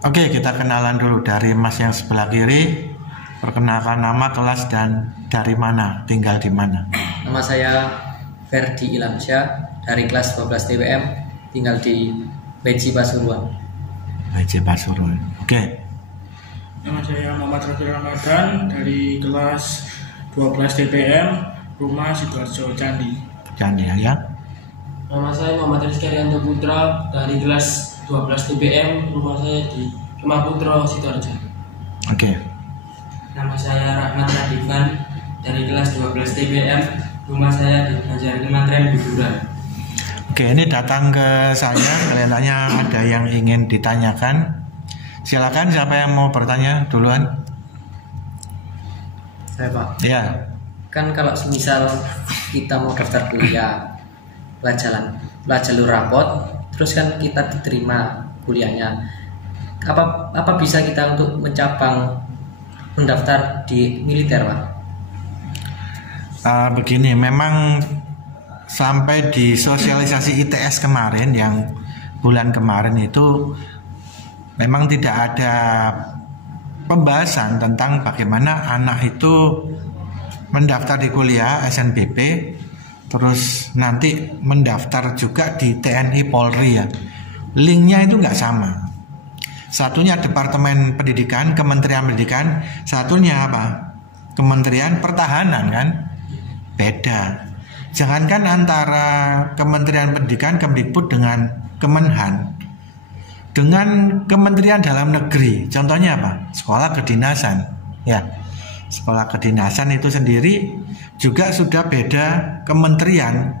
Oke, kita kenalan dulu dari Mas yang sebelah kiri. Perkenalkan nama, kelas, dan dari mana, tinggal di mana. Nama saya Ferdi Ilamsyah dari kelas 12 TWM, tinggal di Beji Pasuruan. Beji Pasuruan. Oke. Nama saya Muhammad Rafi Ramadan dari kelas 12 TPM, rumah Sidoarjo Candi. Candi ya. Nama saya Muhammad Rizky Arianto Putra dari kelas 12 TPM, rumah saya di Rumah Putra Sidoarjo. Oke. Nama saya Rahmat Radifan dari kelas 12 TPM, rumah saya di Banjar Kementerian Hiburan. Oke, ini datang ke saya, kelihatannya ada yang ingin ditanyakan. Silakan, siapa yang mau bertanya duluan? Saya Pak. Ya. Kan kalau semisal kita mau daftar kuliah, jalur rapot, terus kan kita diterima kuliahnya. Apa bisa kita untuk mendaftar di militer, Pak? Begini, memang sampai di sosialisasi ITS kemarin yang bulan kemarin itu memang tidak ada pembahasan tentang bagaimana anak itu mendaftar di kuliah SNBP, terus nanti mendaftar juga di TNI Polri ya. Linknya itu nggak sama. Satunya Departemen Pendidikan, Kementerian Pendidikan, satunya apa? Kementerian Pertahanan kan? Beda. Jangankan antara Kementerian Pendidikan, Kemdikbud dengan Kemenhan, dengan Kementerian Dalam Negeri, contohnya apa? Sekolah kedinasan, ya. Sekolah kedinasan itu sendiri juga sudah beda kementerian.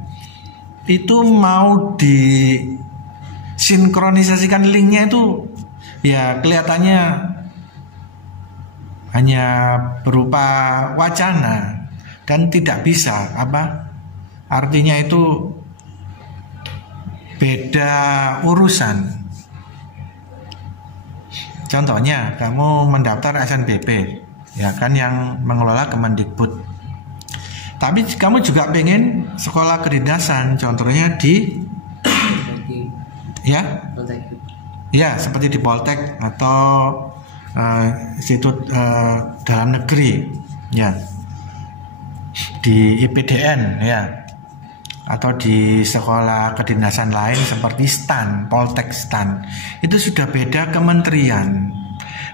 Itu mau disinkronisasikan linknya itu ya kelihatannya hanya berupa wacana dan tidak bisa artinya itu beda urusan. Contohnya kamu mendaftar SNBP, ya kan, yang mengelola Kemendikbud. Tapi kamu juga pengen sekolah kedinasan, contohnya di ya seperti di Poltek atau Institut Dalam Negeri, ya, di IPDN, ya, atau di sekolah kedinasan lain seperti STAN, Poltek STAN. Itu sudah beda kementerian.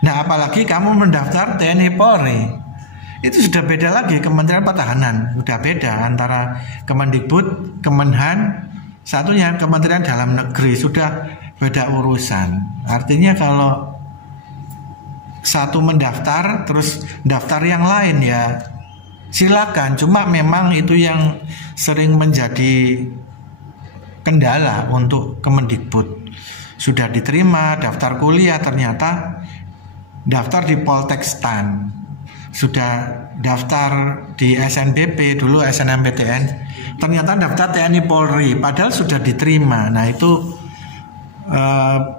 Nah, apalagi kamu mendaftar TNI Polri, itu sudah beda lagi, Kementerian Pertahanan. Sudah beda antara Kemendikbud, Kemenhan, satunya Kementerian Dalam Negeri, sudah beda urusan. Artinya kalau satu mendaftar terus daftar yang lain ya silakan, cuma memang itu yang sering menjadi kendala untuk Kemendikbud. Sudah diterima daftar kuliah, ternyata daftar di Poltek STAN, sudah daftar di SNBP, dulu SNMPTN, ternyata daftar TNI Polri, padahal sudah diterima. Nah itu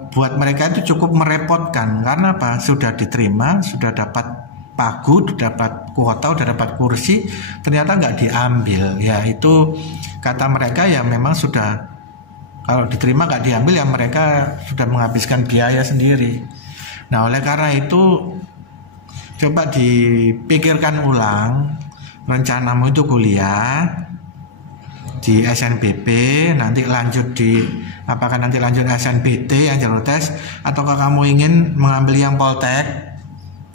buat mereka itu cukup merepotkan, karena apa? Sudah diterima, sudah dapat pagu, sudah dapat kuota, sudah dapat kursi, ternyata nggak diambil. Ya itu kata mereka ya memang sudah, kalau diterima nggak diambil ya mereka sudah menghabiskan biaya sendiri. Nah oleh karena itu coba dipikirkan ulang rencanamu itu kuliah di SNBP, nanti lanjut apakah nanti lanjut SNBT yang jalur tes, ataukah kamu ingin mengambil yang Poltek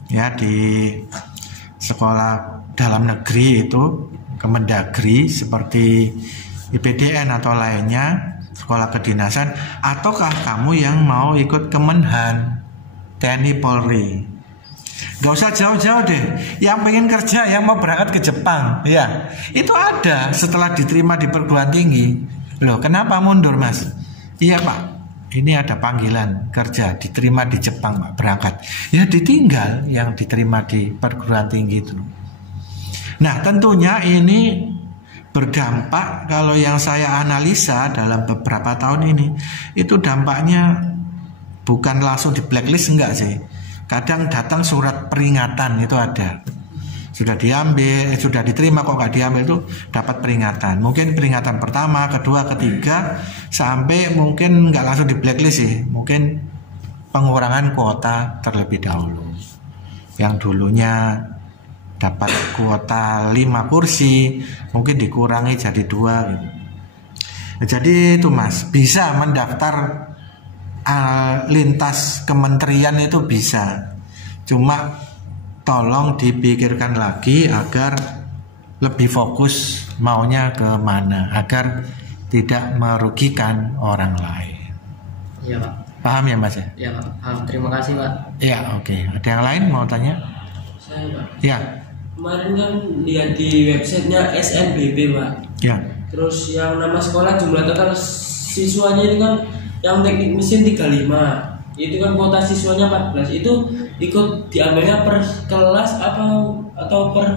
ya di sekolah dalam negeri itu Kemendagri seperti IPDN atau lainnya, sekolah kedinasan, ataukah kamu yang mau ikut Kemenhan TNI Polri. Gak usah jauh-jauh deh, yang pengen kerja, yang mau berangkat ke Jepang, ya itu ada setelah diterima di perguruan tinggi. Loh kenapa mundur mas? Iya pak, ini ada panggilan kerja, diterima di Jepang pak, berangkat. Ya ditinggal yang diterima di perguruan tinggi itu. Nah tentunya ini berdampak, kalau yang saya analisa dalam beberapa tahun ini, itu dampaknya bukan langsung di blacklist, enggak sih. Kadang datang surat peringatan itu ada. Sudah diambil, sudah diterima kok nggak diambil, itu dapat peringatan. Mungkin peringatan pertama, kedua, ketiga, sampai mungkin nggak langsung di blacklist sih. Mungkin pengurangan kuota terlebih dahulu. Yang dulunya dapat kuota 5 kursi mungkin dikurangi jadi 2 gitu. Jadi itu Mas, bisa mendaftar lintas kementerian itu bisa. Cuma tolong dipikirkan lagi agar lebih fokus maunya ke mana, agar tidak merugikan orang lain. Iya Pak. Paham ya Mas ya? Iya Pak. Paham. Terima kasih Pak. Iya, oke. Ada yang lain mau tanya? Saya Pak. Ya. Kemarin kan lihat di websitenya SNBB Pak. Ya. Terus yang nama sekolah jumlah total siswanya ini kan yang teknik mesin 35. Itu kan kuota siswanya 14. Itu ikut diambilnya per kelas atau per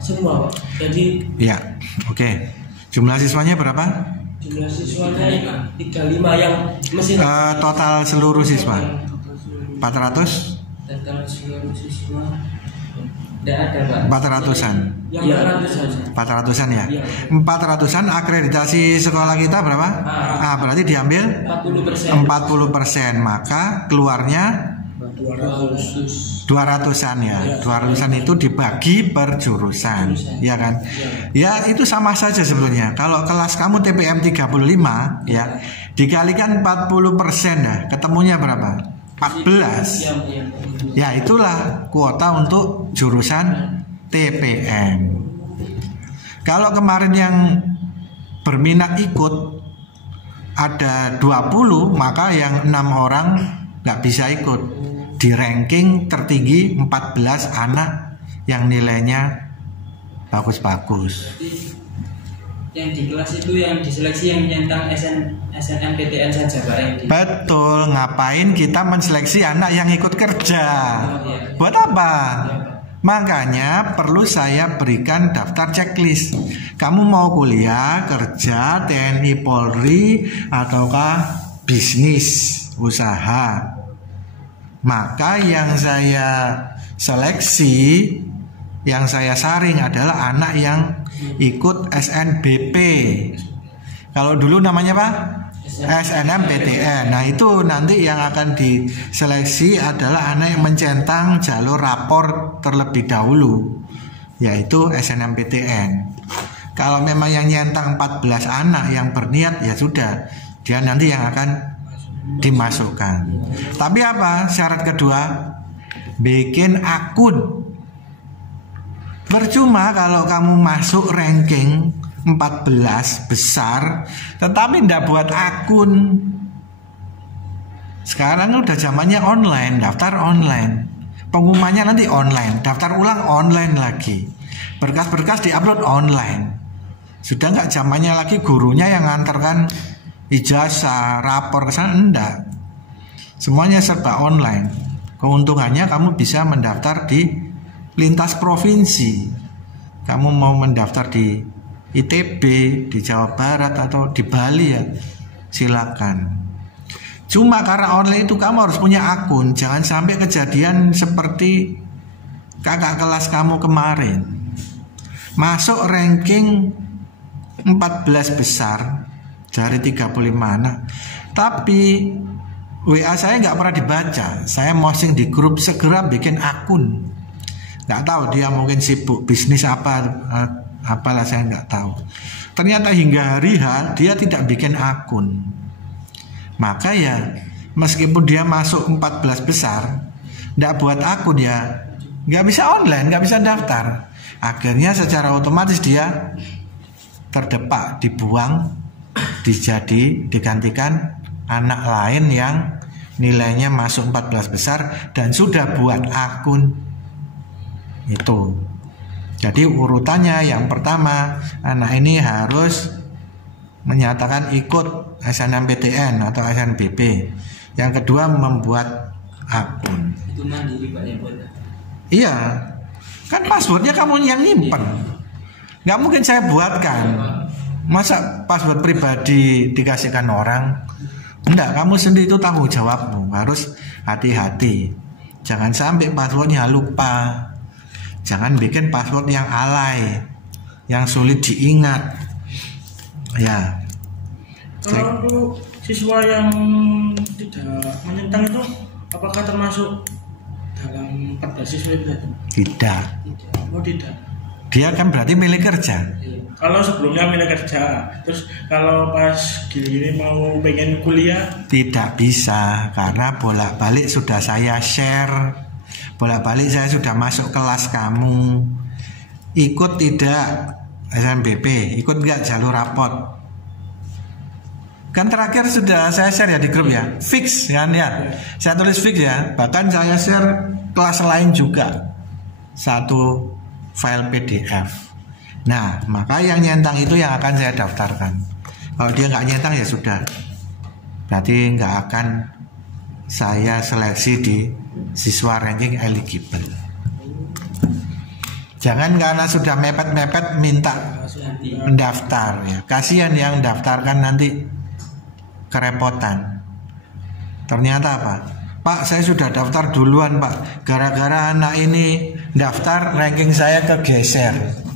semua Pak. Jadi ya, oke. Jumlah siswanya berapa? jumlah siswanya 35 yang mesin Total seluruh siswa 400? total seluruh siswa tidak ada Pak. 400-an. Yang 400-an. 400-an ya. Iya. 400-an akreditasi sekolah kita berapa? Berarti diambil 40%. 40%, maka keluarnya 200-an ya. 200-an itu dibagi per jurusan, ya kan? Ya itu sama saja sebenarnya. Kalau kelas kamu TPM 35 ya, dikalikan 40% ya, ketemunya berapa? 14. Ya itulah kuota untuk jurusan TPM. Kalau kemarin yang berminat ikut ada 20, maka yang 6 orang nggak bisa ikut. Di ranking tertinggi 14 anak yang nilainya bagus-bagus. Yang di kelas itu yang diseleksi yang tentang SNMPTN saja Pak. Betul, ngapain kita menseleksi anak yang ikut kerja? Buat apa? Makanya perlu saya berikan daftar checklist. Kamu mau kuliah, kerja, TNI, Polri, ataukah bisnis, usaha? Maka yang saya seleksi, yang saya saring adalah anak yang ikut SNBP. Kalau dulu namanya apa? SNMPTN. Nah itu nanti yang akan diseleksi adalah anak yang mencentang jalur rapor terlebih dahulu, yaitu SNMPTN. Kalau memang yang nyentang 14 anak yang berniat, ya sudah, dia nanti yang akan dimasukkan. Tapi apa syarat kedua? Bikin akun. Percuma kalau kamu masuk ranking 14 besar tetapi tidak buat akun. Sekarang udah zamannya online, daftar online, pengumumannya nanti online, daftar ulang online lagi, berkas-berkas diupload online. Sudah nggak zamannya lagi gurunya yang nganterkan ijazah, rapor ke sana, enggak. Semuanya serba online. Keuntungannya kamu bisa mendaftar di lintas provinsi. Kamu mau mendaftar di ITB, di Jawa Barat atau di Bali ya, silakan. Cuma karena online itu kamu harus punya akun. Jangan sampai kejadian seperti kakak kelas kamu kemarin. Masuk ranking 14 besar dari 35 anak, tapi WA saya nggak pernah dibaca. Saya posting di grup, segera bikin akun. Nggak tahu dia mungkin sibuk bisnis apalah saya nggak tahu. Ternyata hingga hari H dia tidak bikin akun. Maka ya meskipun dia masuk 14 besar, nggak buat akun, ya nggak bisa online, nggak bisa daftar. Akhirnya secara otomatis dia terdepak, dibuang, digantikan anak lain yang nilainya masuk 14 besar dan sudah buat akun. Itu. Jadi urutannya yang pertama, anak ini harus menyatakan ikut SNMPTN atau SNBP. Yang kedua membuat akun. Itu mandiri Pak ya Pak. Iya. Kan passwordnya kamu yang nyimpen. Nggak mungkin saya buatkan. Masa password pribadi dikasihkan orang? Enggak, kamu sendiri itu tanggung jawabmu. Harus hati-hati. Jangan sampai passwordnya lupa. Jangan bikin password yang alay, yang sulit diingat. Ya. Kalau untuk siswa yang tidak menyentang itu apakah termasuk dalam 14 siswa itu? Tidak. Oh tidak. Dia kan berarti milik kerja. Kalau sebelumnya milik kerja, terus kalau pas gini mau pengen kuliah Tidak bisa, karena bolak-balik sudah saya share, bolak-balik saya sudah masuk kelas kamu. Ikut tidak SNBP, ikut nggak jalur rapot? Kan terakhir sudah saya share ya di grup ya, fix kan ya. Saya tulis fix ya, bahkan saya share kelas lain juga satu file PDF. Nah, maka yang nyentang itu yang akan saya daftarkan. Kalau dia nggak nyentang ya sudah, berarti nggak akan saya seleksi di siswa ranking eligible. Jangan karena sudah mepet-mepet minta mendaftar ya. Kasihan yang daftarkan nanti kerepotan. Ternyata apa? Pak, saya sudah daftar duluan Pak. Gara-gara anak ini daftar, ranking saya kegeser.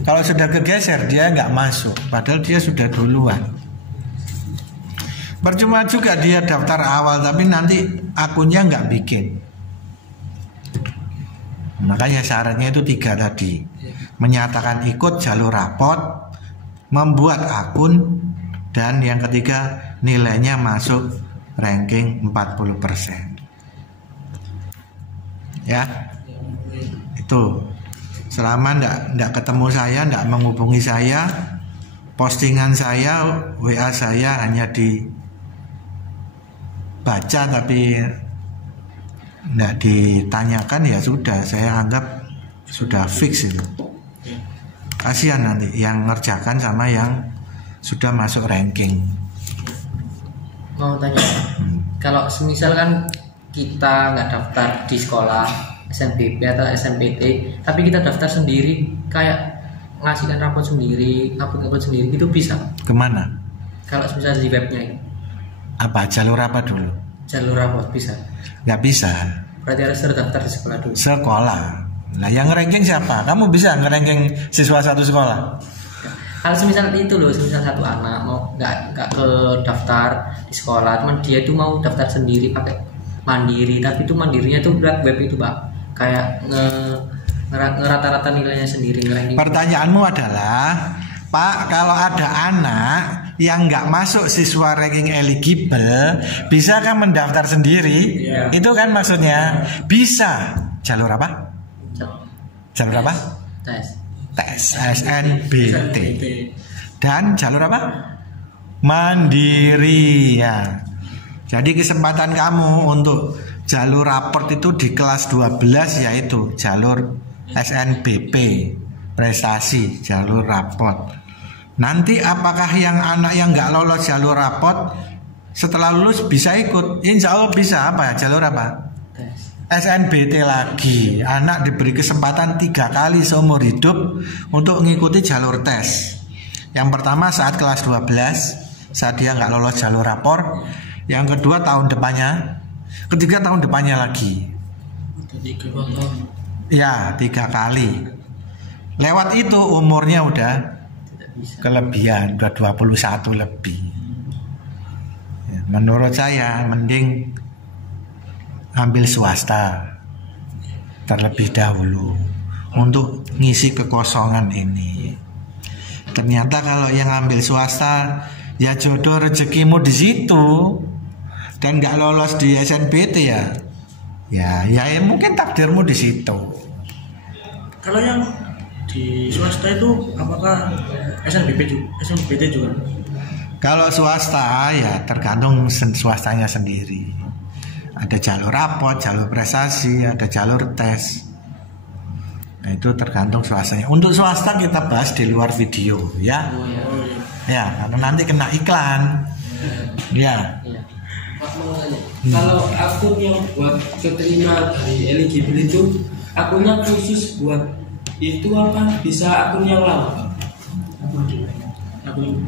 Kalau sudah kegeser dia nggak masuk, padahal dia sudah duluan. Percuma juga dia daftar awal, tapi nanti akunnya nggak bikin. Makanya syaratnya itu 3 tadi. Menyatakan ikut jalur rapot, membuat akun, dan yang ketiga nilainya masuk ranking 40%. Ya, itu. Selama ndak ketemu saya, ndak menghubungi saya, postingan saya, WA saya hanya dibaca tapi ndak ditanyakan, ya sudah, saya anggap sudah fix itu. Kasihan nanti yang ngerjakan sama yang sudah masuk ranking. Mau tanya, kalau semisal kan kita nggak daftar di sekolah SNBP atau SNPT, tapi kita daftar sendiri, kayak ngasihkan rapot sendiri, upload sendiri, itu bisa? Kemana? Kalau misalnya di webnya itu, Apa jalur apa dulu? jalur rapot bisa? Nggak bisa. Berarti harus terdaftar di sekolah dulu. Sekolah. Nah, yang ranking siapa? Kamu bisa nge-ranking siswa satu sekolah? Kalau semisal itu loh, semisal satu anak mau nggak ke daftar di sekolah, cuman dia itu mau daftar sendiri pakai mandiri, tapi itu mandirinya itu berat web itu Pak, kayak ngerata-rata nilainya sendiri, ngeranking. Pertanyaanmu adalah, Pak, kalau ada anak yang nggak masuk siswa ranking eligible, bisa kan mendaftar sendiri? Iya. Itu kan maksudnya? Bisa. Jalur apa? Jalur apa? Tes. Tes SNBT. Dan jalur apa? Mandiri ya. Jadi kesempatan kamu untuk jalur raport itu di kelas 12, yaitu jalur SNBP, prestasi jalur raport. Nanti apakah yang anak yang nggak lolos jalur raport setelah lulus bisa ikut? Insya Allah bisa. Apa jalur apa? Tes. SNBT lagi. Anak diberi kesempatan 3 kali seumur hidup untuk mengikuti jalur tes. Yang pertama saat kelas 12, saat dia nggak lolos jalur rapor. Yang kedua tahun depannya, ketiga tahun depannya lagi. Ya, 3 kali. Lewat itu umurnya udah kelebihan, udah 21 lebih. Ya, menurut saya mending ambil swasta terlebih dahulu untuk ngisi kekosongan ini. Ternyata kalau yang ambil swasta, ya jodoh rezekimu di situ, dan nggak lolos di SNBT ya mungkin takdirmu di situ. Kalau yang di swasta itu apakah SNBT juga? Kalau swasta ya tergantung swastanya sendiri. Ada jalur rapot, jalur prestasi, ada jalur tes. Nah, itu tergantung swastanya. Untuk swasta kita bahas di luar video ya. Ya, karena nanti kena iklan. Ya. Pak, mau tanya, kalau akun yang buat keterima dari eligible itu akunnya khusus buat itu apa bisa akun yang lama?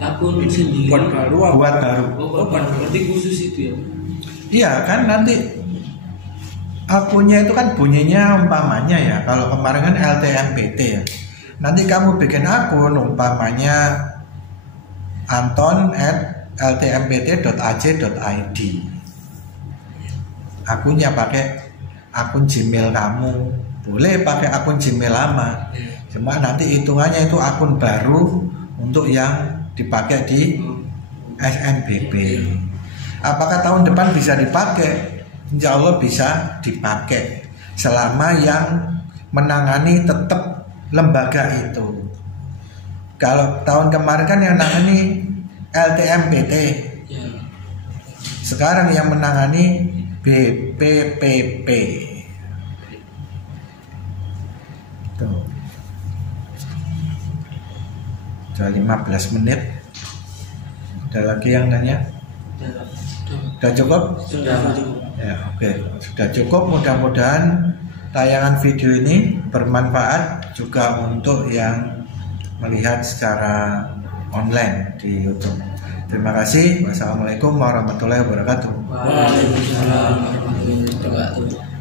Akun sendiri. Buat baru apa? Buat baru. Oh, berarti khusus itu ya? Iya kan, nanti akunnya itu kan bunyinya umpamanya ya, kalau kemarin kan LTMPT ya. Nanti kamu bikin akun umpamanya anton@ltmpt.ac.id. akunnya pakai akun Gmail kamu, boleh pakai akun Gmail lama, cuma nanti hitungannya itu akun baru untuk yang dipakai di SNBP. Apakah tahun depan bisa dipakai? Insya Allah bisa dipakai selama yang menangani tetap lembaga itu. Kalau tahun kemarin kan yang menangani LTMPT, sekarang yang menangani BPPP. Tuh. Sudah 15 menit. Ada lagi yang nanya? Sudah cukup? Sudah. Ya, oke. Sudah cukup. Mudah-mudahan tayangan video ini bermanfaat juga untuk yang melihat secara online di YouTube. Terima kasih. Wassalamualaikum warahmatullahi wabarakatuh. Waalaikumsalam warahmatullahi wabarakatuh.